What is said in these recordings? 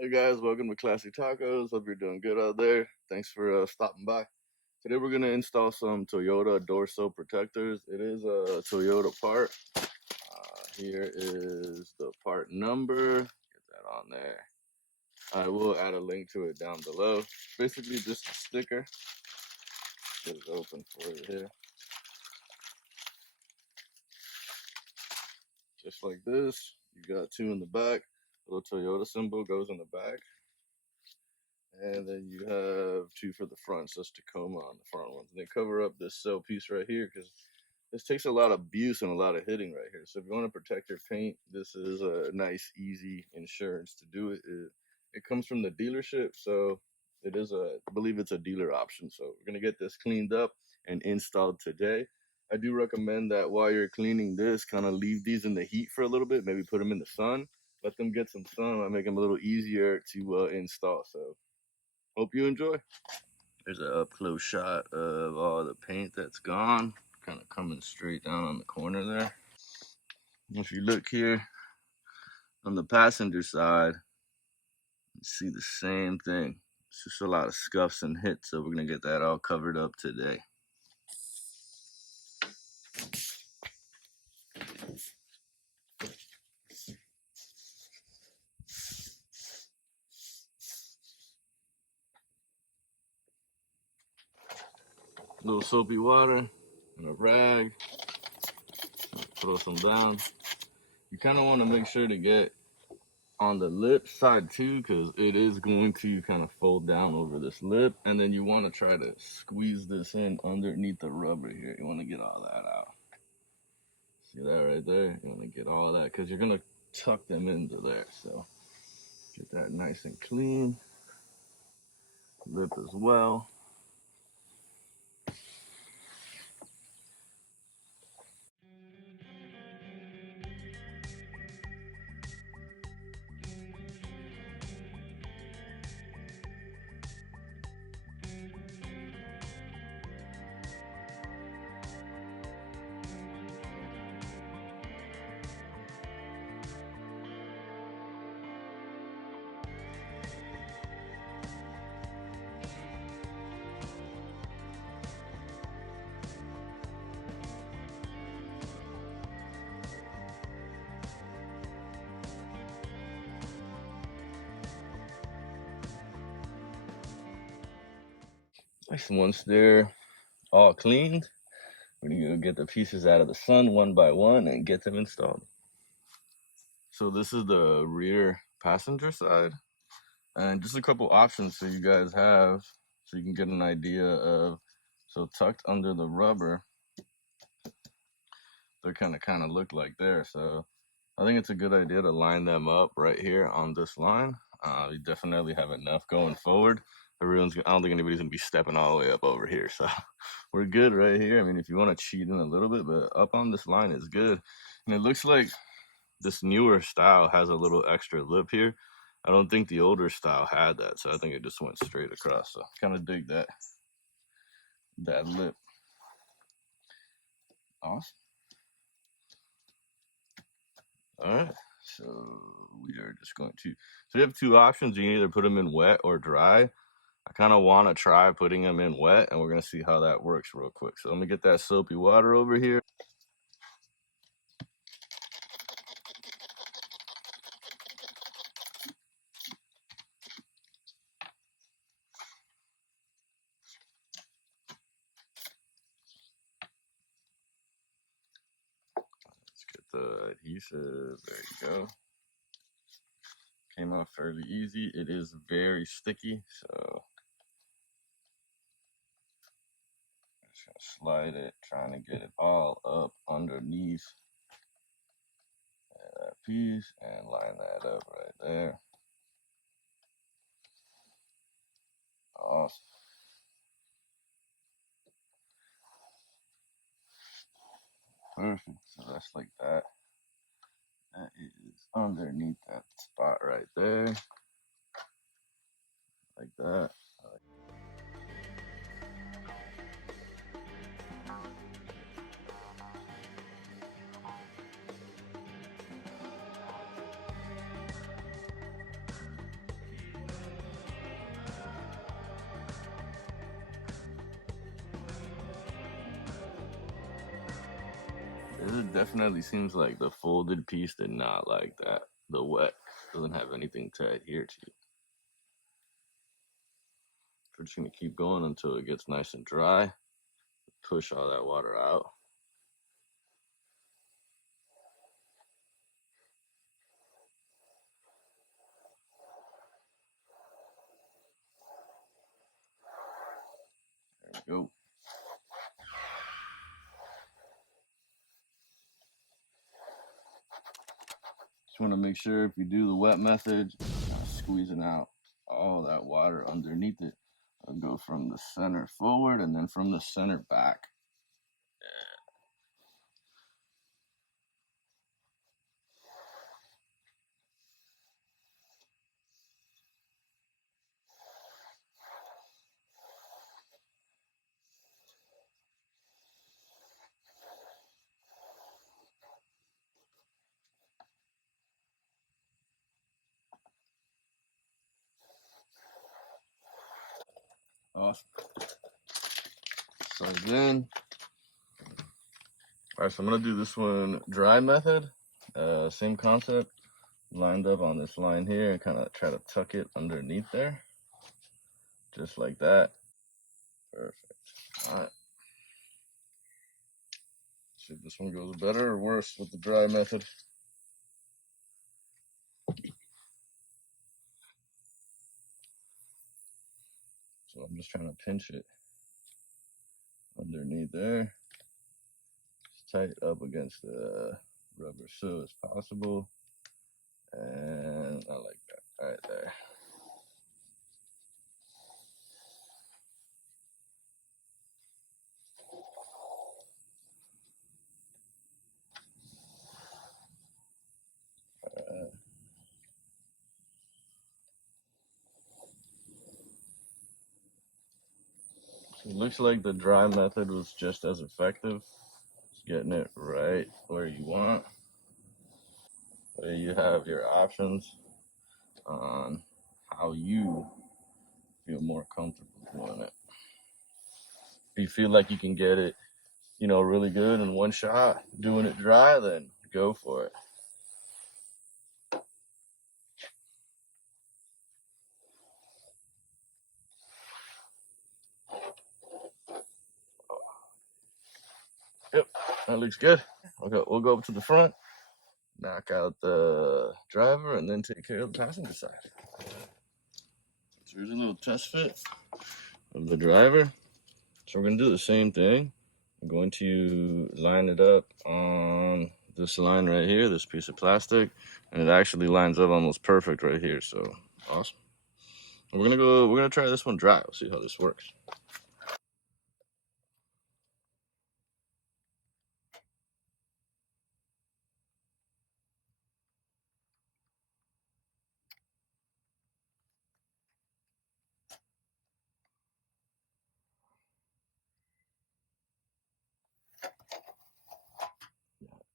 Hey guys, welcome to Classic Tacos. Hope you're doing good out there. Thanks for stopping by. Today we're gonna install some Toyota door sill protectors. It is a Toyota part. Here is the part number. Get that on there. I will add a link to it down below. Basically just a sticker. Get it open for you here. Just like this. You got two in the back. Little Toyota symbol goes in the back. And then you have two for the front, so that's Tacoma on the front ones. And they cover up this cell piece right here because this takes a lot of abuse and a lot of hitting right here. So if you want to protect your paint, this is a nice, easy insurance to do it. It comes from the dealership, so it is I believe it's a dealer option. So we're gonna get this cleaned up and installed today. I do recommend that while you're cleaning this, kind of leave these in the heat for a little bit. Maybe put them in the sun. Let them get some sun. Might make them a little easier to install. So hope you enjoy. There's an up close shot of all the paint that's gone, kind of coming straight down on the corner there. If you look here on the passenger side, you see the same thing. It's just a lot of scuffs and hits, so we're gonna get that all covered up today. A little soapy water and a rag, throw some down. You kind of want to make sure to get on the lip side too, because it is going to kind of fold down over this lip, and then you want to try to squeeze this in underneath the rubber here. You want to get all that out. See that right there? You want to get all that because you're going to tuck them into there. So get that nice and clean. Lip as well. Nice. Once they're all cleaned, we're going to get the pieces out of the sun one by one and get them installed. So this is the rear passenger side, and just a couple options so you guys have, so you can get an idea of. So tucked under the rubber, they kind of look like there. So I think it's a good idea to line them up right here on this line. You definitely have enough going forward. I don't think anybody's gonna be stepping all the way up over here, so we're good right here. I mean, if you want to cheat in a little bit, but up on this line is good. And it looks like this newer style has a little extra lip here. I don't think the older style had that, so I think it just went straight across. So kind of dig that lip. Awesome. All right, so we are just going to. So you have two options. You can either put them in wet or dry. I kind of want to try putting them in wet, and we're gonna see how that works real quick. So let me get that soapy water over here. Let's get the adhesive. There you go. Came out fairly easy. It is very sticky, so I'm just gonna slide it, trying to get it all up underneath that piece and line that up right there. Awesome. Perfect. So that's like that. That is underneath that spot right there. Like that. It definitely seems like the folded piece did not like that. The wet doesn't have anything to adhere to. We're just gonna keep going until it gets nice and dry. Push all that water out. There we go. Just want to make sure if you do the wet method, squeezing out all that water underneath it. I'll go from the center forward and then from the center back. Awesome. So then, all right, so I'm gonna do this one dry method. Same concept. Lined up on this line here and kind of try to tuck it underneath there. Just like that. Perfect. All right. See if this one goes better or worse with the dry method. So I'm just trying to pinch it underneath there. As tight up against the rubber sill as possible. And I like that right there. So it looks like the dry method was just as effective. Just getting it right where you want. There you have your options on how you feel more comfortable doing it. If you feel like you can get it, really good in one shot, doing it dry, then go for it. Yep, that looks good. We'll go up to the front, knock out the driver, and then take care of the passenger side. So here's a little test fit of the driver. So we're going to do the same thing. I'm going to line it up on this line right here, this piece of plastic, and it actually lines up almost perfect right here. So awesome. We're gonna try this one dry. We'll see how this works.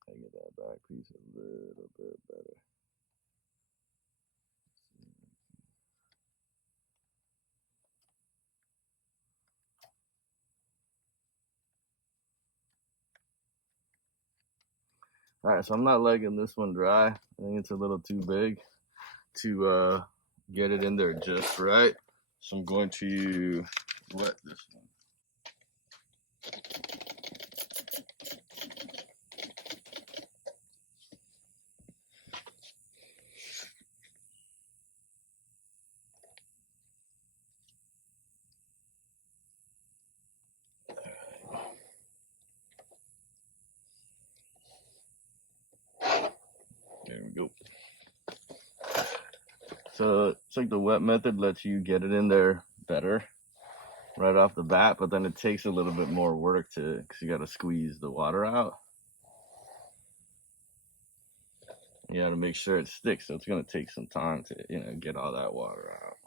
I get that back piece a little bit better. All right, so I'm not liking this one dry. I think it's a little too big to get it in there just right. So I'm going to wet this one. There we go. So it's like the wet method lets you get it in there better right off the bat, but then it takes a little bit more work because you got to squeeze the water out. You got to make sure it sticks, so it's going to take some time to get all that water out.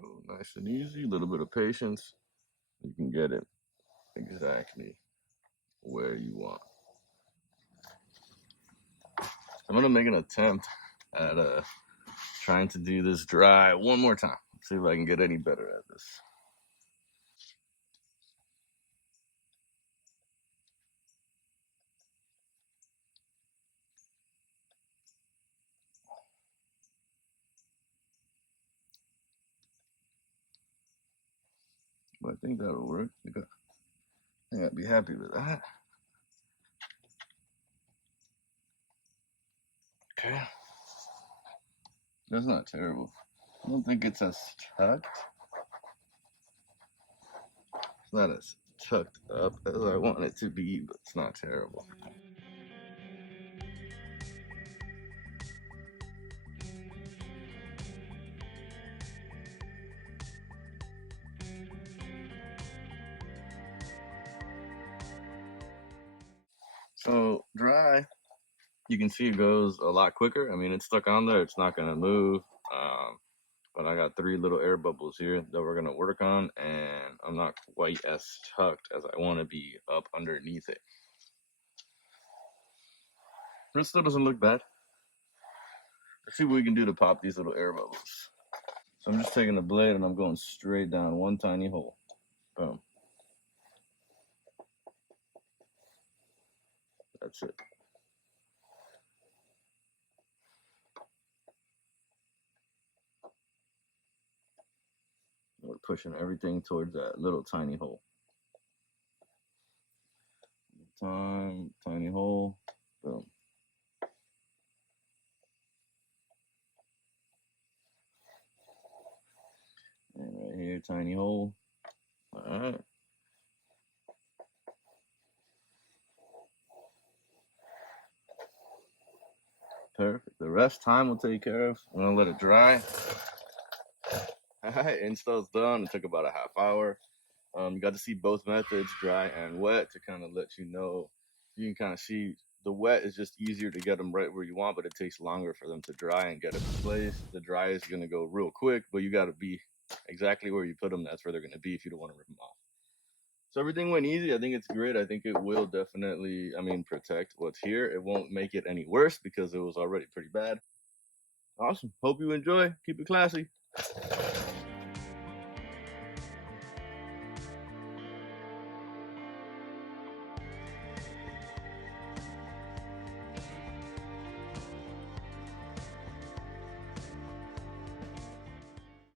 you go. Nice and easy. A little bit of patience. You can get it exactly where you want. I'm gonna make an attempt at trying to do this dry one more time. See if I can get any better at this. But I think that'll work. I think I'd be happy with that. Okay. That's not terrible. I don't think it's as tucked. It's not as tucked up as I want it to be, but it's not terrible. So dry, you can see it goes a lot quicker. I mean, it's stuck on there. It's not going to move. But I got 3 little air bubbles here that we're going to work on, and I'm not quite as tucked as I want to be up underneath it. This still doesn't look bad. Let's see what we can do to pop these little air bubbles. So I'm just taking the blade and I'm going straight down one tiny hole. Boom. That's it. We're pushing everything towards that little tiny hole. Tiny hole. Boom. And right here, tiny hole. All right. Perfect. The rest time we'll take care of. I'm gonna let it dry. Alright, install's done. It took about a half hour. You got to see both methods, dry and wet, to kind of let you know. You can kind of see the wet is just easier to get them right where you want, but it takes longer for them to dry and get in place. The dry is going to go real quick, but you got to be exactly where you put them. That's where they're going to be if you don't want to rip them off. So everything went easy. I think it's great. I think it will definitely, protect what's here. It won't make it any worse because it was already pretty bad. Awesome. Hope you enjoy. Keep it classy.